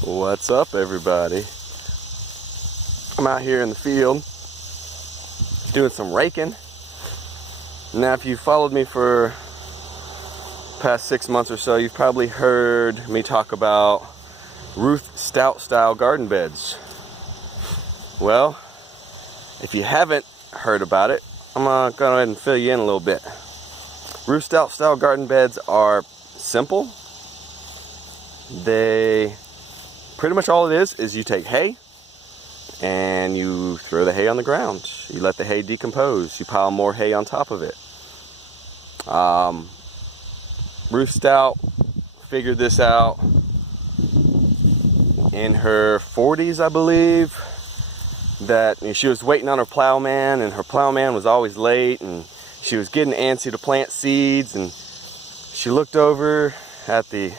What's up, everybody? I'm out here in the field doing some raking. Now, if you followed me for past 6 months or so, you've probably heard me talk about Ruth Stout style garden beds. Well, if you haven't heard about it, I'm gonna go ahead and fill you in a little bit. Ruth Stout style garden beds are simple. They pretty much all it is you take hay and you throw the hay on the ground. You let the hay decompose. You pile more hay on top of it. Ruth Stout figured this out in her 40s, I believe. That she was waiting on her plowman, and her plowman was always late, and she was getting antsy to plant seeds, and she looked over at the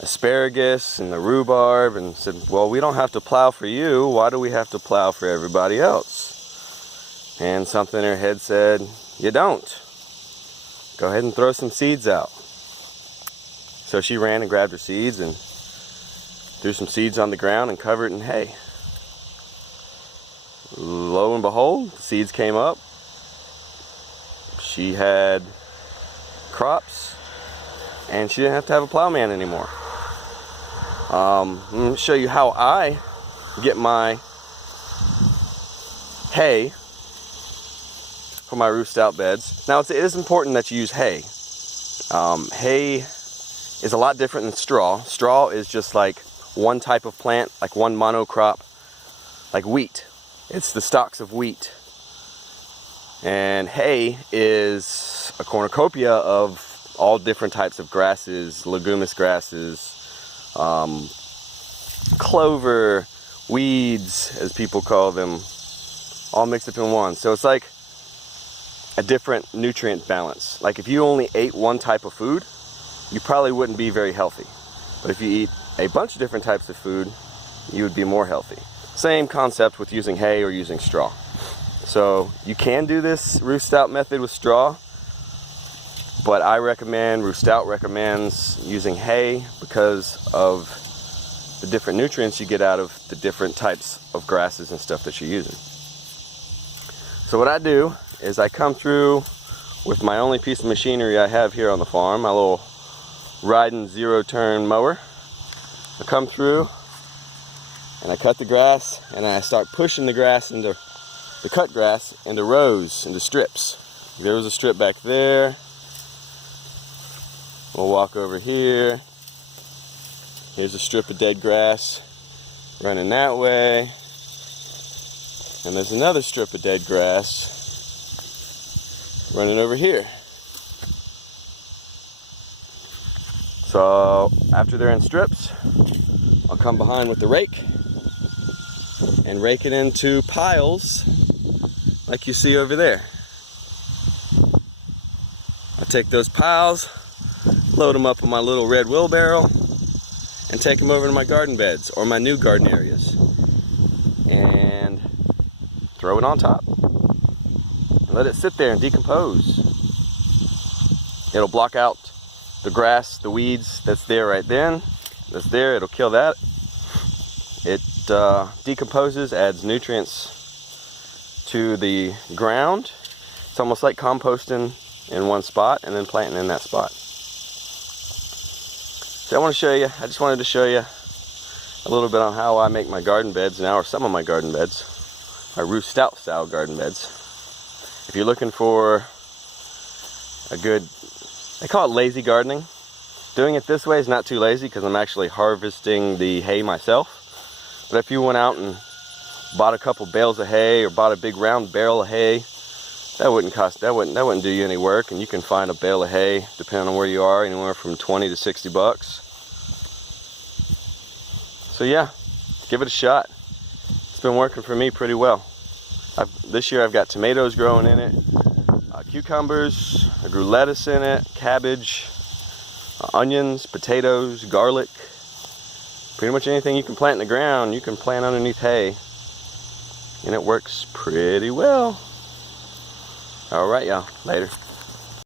asparagus and the rhubarb and said, well, we don't have to plow for you. Why do we have to plow for everybody else? And something in her head said, you don't. Go ahead and throw some seeds out. So she ran and grabbed her seeds and threw some seeds on the ground and covered it in hay. Lo and behold, the seeds came up. She had crops, and she didn't have to have a plowman anymore. I'm going to show you how I get my hay for my Ruth Stout beds. Now, it is important that you use hay. Hay is a lot different than straw. Straw is just like one type of plant, like one monocrop, like wheat. It's the stalks of wheat. And hay is a cornucopia of all different types of grasses, leguminous grasses, clover, weeds, as people call them, all mixed up in one. So it's like a different nutrient balance. Like if you only ate one type of food, you probably wouldn't be very healthy. But if you eat a bunch of different types of food, you would be more healthy. Same concept with using hay or using straw. So you can do this Ruth Stout method with straw, but Ruth Stout recommends using hay because of the different nutrients you get out of the different types of grasses and stuff that you're using. So what I do is I come through with my only piece of machinery I have here on the farm, my little riding zero-turn mower. I come through and I cut the grass, and I start pushing the grass into the cut grass into rows, into strips. There was a strip back there. We'll walk over here. Here's a strip of dead grass running that way. And there's another strip of dead grass running over here. So after they're in strips, I'll come behind with the rake and rake it into piles like you see over there. I take those piles, load them up in my little red wheelbarrow, and take them over to my garden beds or my new garden areas and throw it on top and let it sit there and decompose. It'll block out the grass, the weeds that's there right then. That's there, it'll kill that. It decomposes, adds nutrients to the ground. It's almost like composting in one spot and then planting in that spot. So I just wanted to show you a little bit on how I make my garden beds now, or some of my garden beds, my Ruth Stout style garden beds. If you're looking for a good, they call it lazy gardening. Doing it this way is not too lazy because I'm actually harvesting the hay myself. But if you went out and bought a couple bales of hay or bought a big round barrel of hay, that wouldn't do you any work, and you can find a bale of hay, depending on where you are, anywhere from 20 to 60 bucks. So yeah, give it a shot. It's been working for me pretty well. This year I've got tomatoes growing in it, cucumbers, I grew lettuce in it, cabbage, onions, potatoes, garlic. Pretty much anything you can plant in the ground, you can plant underneath hay. And it works pretty well. Alright, y'all. Later.